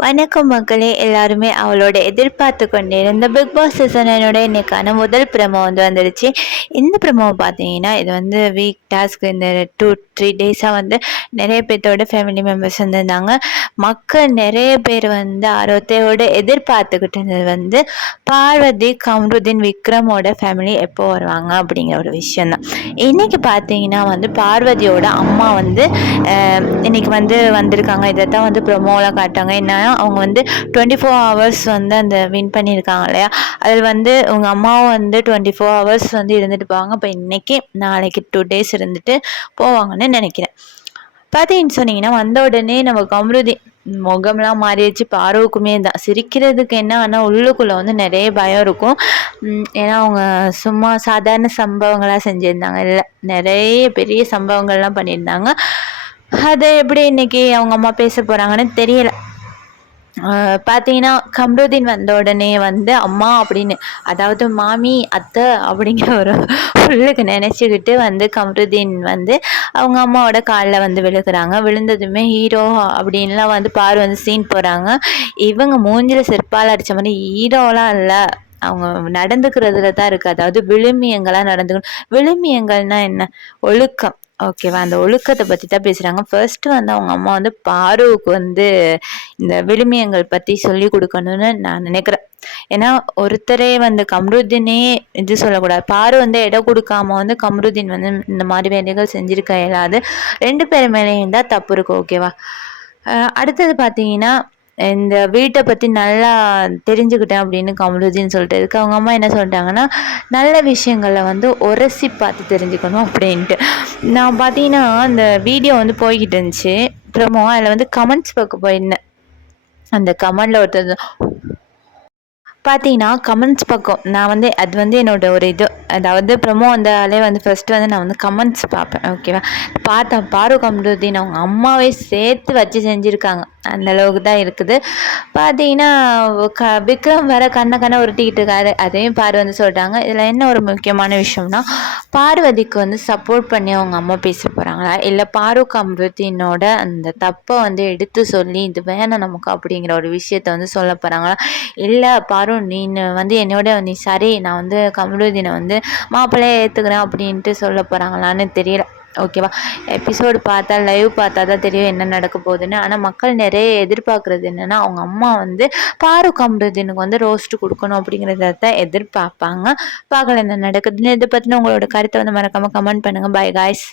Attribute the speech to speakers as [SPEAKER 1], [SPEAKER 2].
[SPEAKER 1] வணக்கம் மக்களே எல்லாருமே அவளோட எதிர்பார்த்து கொண்டிருந்த பிக் பாஸ் சீசனோட இன்னைக்கான முதல் ப்ரமோ வந்து வந்துடுச்சு இந்த ப்ரமோவை பார்த்தீங்கன்னா இது வந்து வீக் டாஸ்க் இந்த டூ த்ரீ டேஸாக வந்து நிறைய பேர்த்தோட ஃபேமிலி மெம்பர்ஸ் வந்திருந்தாங்க. மக்கள் நிறைய பேர் வந்து ஆர்வத்தையோட எதிர்பார்த்துக்கிட்டு இருந்தது வந்து பார்வதி கமருதீன் விக்ரமோட ஃபேமிலி எப்போ வருவாங்க அப்படிங்கிற ஒரு விஷயந்தான் இன்னைக்கு பார்த்தீங்கன்னா வந்து பார்வதியோட அம்மா வந்து இன்னைக்கு வந்து வந்திருக்காங்க. இதை தான் வந்து ப்ரொமோவில் காட்டாங்க என்னன்னா அவங்க வந்து டுவெண்ட்டி ஃபோர் ஹவர்ஸ் வந்து அந்த வின் பண்ணியிருக்காங்க இல்லையா? அதில் வந்து உங்கள் அம்மாவும் வந்து டுவெண்ட்டி ஃபோர் ஹவர்ஸ் வந்து இருந்துட்டு போவாங்க. இப்போ இன்னைக்கு நாளைக்கு டூ டேஸ் இருந்துட்டு போவாங்கன்னு நினைக்கிறேன். பார்த்தீங்கன்னு சொன்னீங்கன்னா வந்த உடனே நம்ம கம்ருதி முகம்லாம் மாறிடுச்சு. பார்வக்குமே தான். சிரிக்கிறதுக்கு என்ன ஆனால் உள்ளுக்குள்ளே வந்து நிறைய பயம் இருக்கும். ஏன்னா அவங்க சும்மா சாதாரண சம்பவங்களாக செஞ்சுருந்தாங்க. இல்லை நிறைய பெரிய சம்பவங்கள்லாம் பண்ணியிருந்தாங்க. அதை எப்படி இன்னைக்கு அவங்க அம்மா பேச போகிறாங்கன்னு தெரியலை. பார்த்தீங்கன்னா கம்ருதீன் வந்த உடனே வந்து அம்மா அப்படின்னு அதாவது மாமி அத்தை அப்படிங்கிற ஒரு உள்ளுக்கு நினச்சிக்கிட்டு வந்து கம்ருதீன் வந்து அவங்க அம்மாவோட காலில் வந்து விழுகிறாங்க. விழுந்ததுமே ஹீரோ அப்படின்லாம் வந்து பார் வந்து சீன் போகிறாங்க இவங்க மூஞ்சில் செருப்பால் அடித்த மாதிரி ஹீரோலாம் இல்லை. அவங்க நடந்துக்கிறதுல தான் இருக்குது அதாவது விழுமியங்களாக நடந்துக்கணும். விழுமியங்கள்னா என்ன? ஒழுக்கம். ஓகேவா அந்த ஒழுக்கத்தை பற்றி தான் பேசுகிறாங்க ஃபர்ஸ்ட்டு வந்து அவங்க அம்மா வந்து பாருவுக்கு வந்து இந்த விழுமியங்கள் பற்றி சொல்லி கொடுக்கணும்னு நான் நினைக்கிறேன். ஏன்னா ஒருத்தரே வந்து கம்ருதீனே இது சொல்லக்கூடாது. பாரு வந்து இடம் கொடுக்காம வந்து கம்ருதீன் வந்து இந்த மாதிரி வேலைகள் செஞ்சிருக்க இயலாது. ரெண்டு பேர் மேலேயும் தான் தப்பு இருக்கு ஓகேவா அடுத்தது பார்த்தீங்கன்னா இந்த வீட்டை பற்றி நல்லா தெரிஞ்சுக்கிட்டேன் அப்படின்னு கமலுதீன் சொல்லிட்டு இருக்கு. அவங்க அம்மா என்ன சொல்லிட்டாங்கன்னா நல்ல விஷயங்களை வந்து உரசி பார்த்து தெரிஞ்சுக்கணும் அப்படின்ட்டு. நான் பார்த்தீங்கன்னா அந்த வீடியோ வந்து போய்கிட்டு இருந்துச்சு. அப்புறமா அதில் வந்து கமெண்ட்ஸ் பக்கம் போயிருந்தேன். அந்த கமெண்டில் ஒருத்தர் பார்த்தீங்கன்னா கமெண்ட்ஸ் பக்கம். நான் வந்து அது வந்து என்னோட ஒரு இது. அதாவது ப்ரமோ வந்தாலே வந்து ஃபஸ்ட்டு வந்து நான் வந்து கமெண்ட்ஸ் பார்ப்பேன். ஓகேவா பார்த்தேன். பாரு கம்ருதீன் அவங்க அம்மாவே சேர்த்து வச்சு செஞ்சுருக்காங்க. அந்த அளவுக்கு தான் இருக்குது. பார்த்தீங்கன்னா க விக்ரம் வர கண்ண கண்ணை உருட்டிக்கிட்டு இருக்காரு. அதையும் பாரு வந்து சொல்கிறாங்க இதில் என்ன ஒரு முக்கியமான விஷயம்னா பார்வதிக்கு வந்து சப்போர்ட் பண்ணி அவங்க அம்மா பேச போகிறாங்களா இல்லை பாரு அமிர்தினோட அந்த தப்பை வந்து எடுத்து சொல்லி இது வேணாம் நமக்கு அப்படிங்கிற ஒரு விஷயத்த வந்து சொல்ல போகிறாங்களா இல்லை பாரு நீ வந்து என்னோட நீ சரி நான் வந்து கமலுதீனை வந்து மாப்பிள்ளையை ஏற்றுக்கிறேன் அப்படின்ட்டு சொல்ல போகிறாங்களான்னு தெரியல. ஓகேவா? எபிசோடு பார்த்தா லைவ் பார்த்தா தான் தெரியும் என்ன நடக்க போகுதுன்னு. ஆனால் மக்கள் நிறைய எதிர்பார்க்குறது என்னென்னா அவங்க அம்மா வந்து பாரு கம்ருதீனுக்கு வந்து ரோஸ்ட் கொடுக்கணும் அப்படிங்கிறத தான் எதிர்பார்ப்பாங்க. பார்க்கல என்ன நடக்குதுன்னு. இதை பற்றின உங்களோட கருத்தை வந்து மறக்காமல் கமெண்ட் பண்ணுங்கள் பை காய்ஸ்